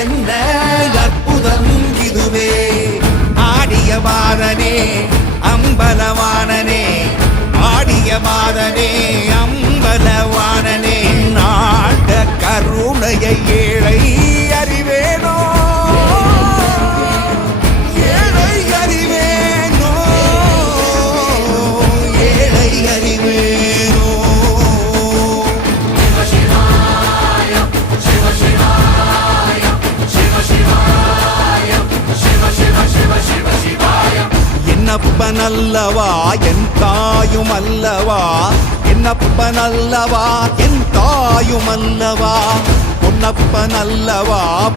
என்ன அற்புதம் இதுவே ஆடிய மாதனே அம்பலவாணனே ஆடிய மாதனே அம்பலவாணனே நாட கருணையை ஏழை அறிவேனோ ஏழை அறிவேனோ ஏழை அறிவேனோ என்னப்பனல்லவா என் தாயும் அல்லவா என்னப்பனல்லவா என் தாயும் அல்லவா பொன்னப்பனல்லவா